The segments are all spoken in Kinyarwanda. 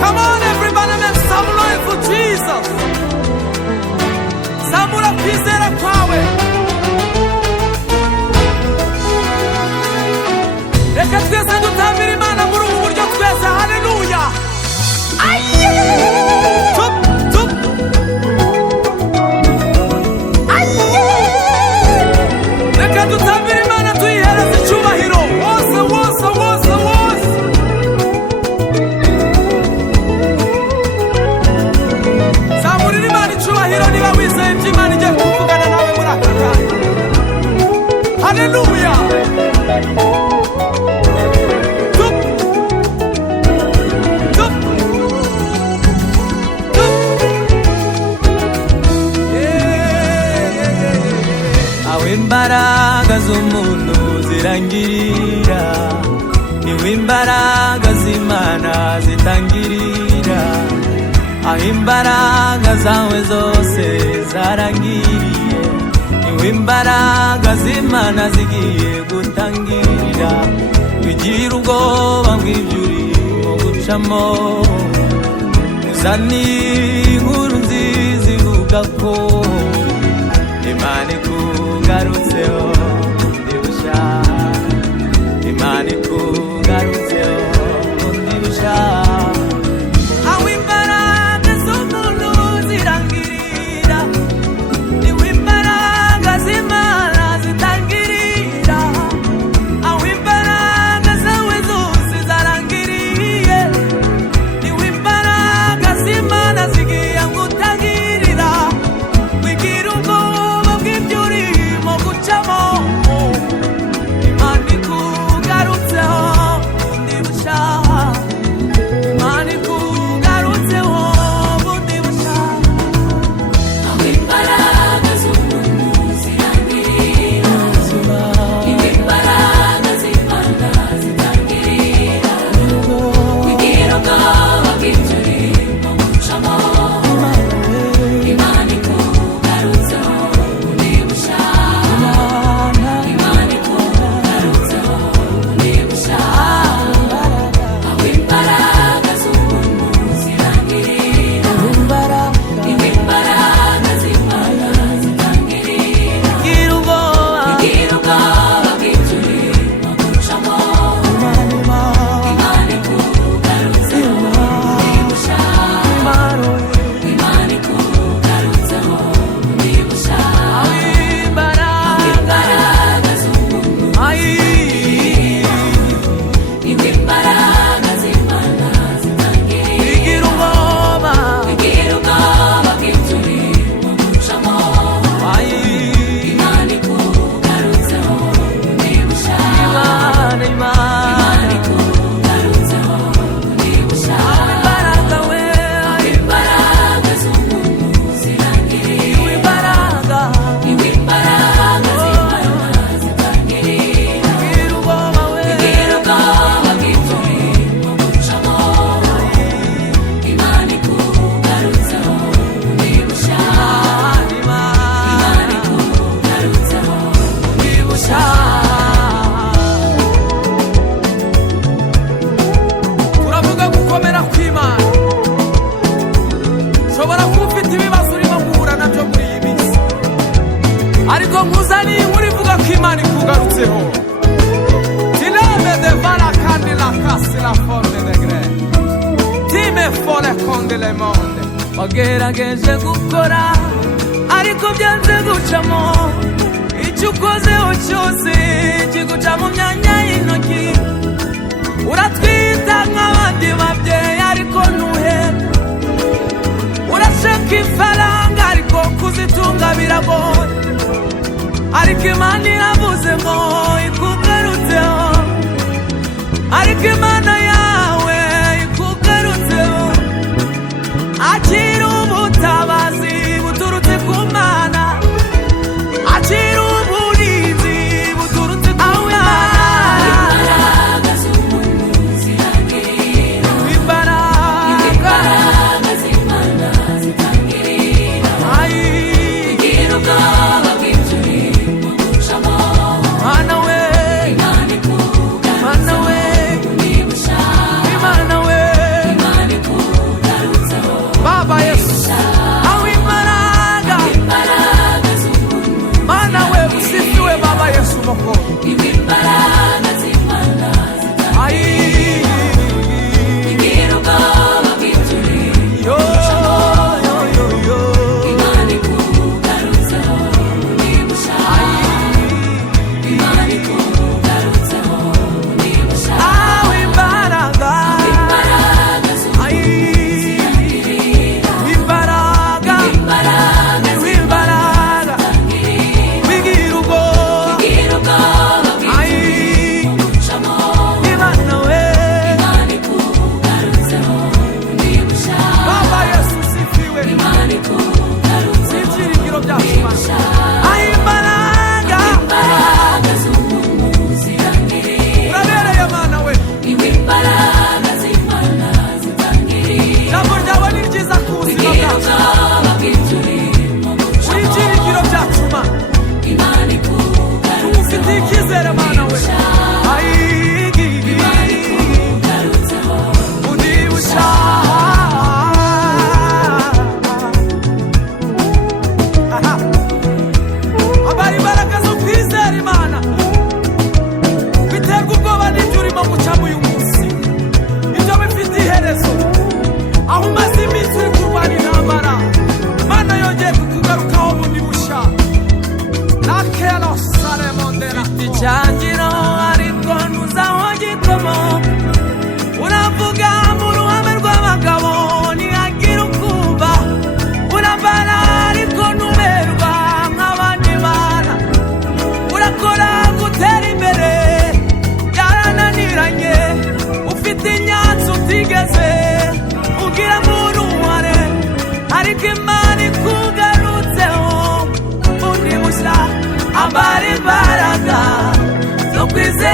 Come on, everybody, make some noise for Jesus. Samura kwizera kwawe. Reka twese dutambire Imana muri ubu buryo twese. Haleluya. Tup, tup. Reka dutambire Imana tuyihereze icyubahiro. Wose, wose, wose, wose. Zamurira Imana icyubahiro niba wizeye ibyo Imana igiye kuvugana nawe muri aka kanya. Haleluya. Imbaraga z'umuntu zirangirira, niwe imbaraga z'Imana zitangirira. Aho imbaraga zawe zose zarangiriye, niwe imbaraga z'Imana zigiye gutangirira. Wigira ubwoba bw'ibyo urimo gucamo, uzane inkuru nziza ivuga ko Imana ikugarutseho bundi bushya. Imana ikugarutseho bundi bushya. Aho imbaraga z'umuntu zirangirira, niwe imbaraga z'Imana zitangirira. Aho imbaraga zawe zose zarangiriye, niwe imbaraga z'Imana zigiye gutangirira. Wigira ubwoba bw'ibyo urimo gucamo, Imana ikugarutseho bundi bushya. Imana ikugarutseho bundi bushya. Aho imbaraga z'umuntu zirangirira, niwe imbaraga z'Imana zitangirira. Wigira ubwoba bw'ibyo urimo gucamo, Imana ikugarutseho bundi bushya. Imana ikugarutseho bundi bushya. Aho imbaraga z'umuntu zirangirira, niwe imbaraga z'Imana zitangirira. Wigira ubwoba. Wigira ubwoba bw'ibyo urimo gucamo, Imana ikugarutseho bundi bushya. Imana ikugarutseho bundi bushya. Aho imbaraga. Imbaraga z'umuntu niwe imbaraga z'Imana zitangirira. Wigira ubwoba. Wigira ubwoba bw'ibyo urimo gucamo, Imana ikugarutseho bundi bushya. Imana, Imana ikugarutseho bundi bushya. imbaraga we. Imbaraga z'umuntu zirangirira, Imbaraga. niwe imbaraga z'Imana zitangirira. Wigira ubwoba we. Wigira ubwoba bw'ibyo urimo gucamo, Imana ikugarutseho bundi bushya. Imana ikugarutseho bundi bushya. Turavuga gukomera kw'Imana. Ushobora kuba ufite ibibazo urimo guhura nabyo muri iyi minsi, ariko nkuzaniye inkuru ivuga ko Imana ikugarutseho. Tileme de vala kandi la kasi la forme de gre. Time fole konde le monde. Wagerageje gukora ariko byanze gucamo, icyo ukozeho cyose kiguca mu myanya y'intoki. Uratwita nk'abandi babyeyi ariko ntuhera. Urashaka ifaranga ariko kuzitunga biragoye, ariko Imana iravuze ngo ikugarutseho. Ariko Imana yawe ikugarutseho. Akira ubutabazi buturutse ku Mana. Akira uburinzi buturutse ku Mana. Imbaraga z'umuntu zirangirira, Imbaraga. imbaraga z'Imana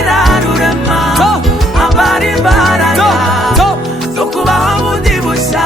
rwera rurema ambara imbaraga zo kubaho bundi bushya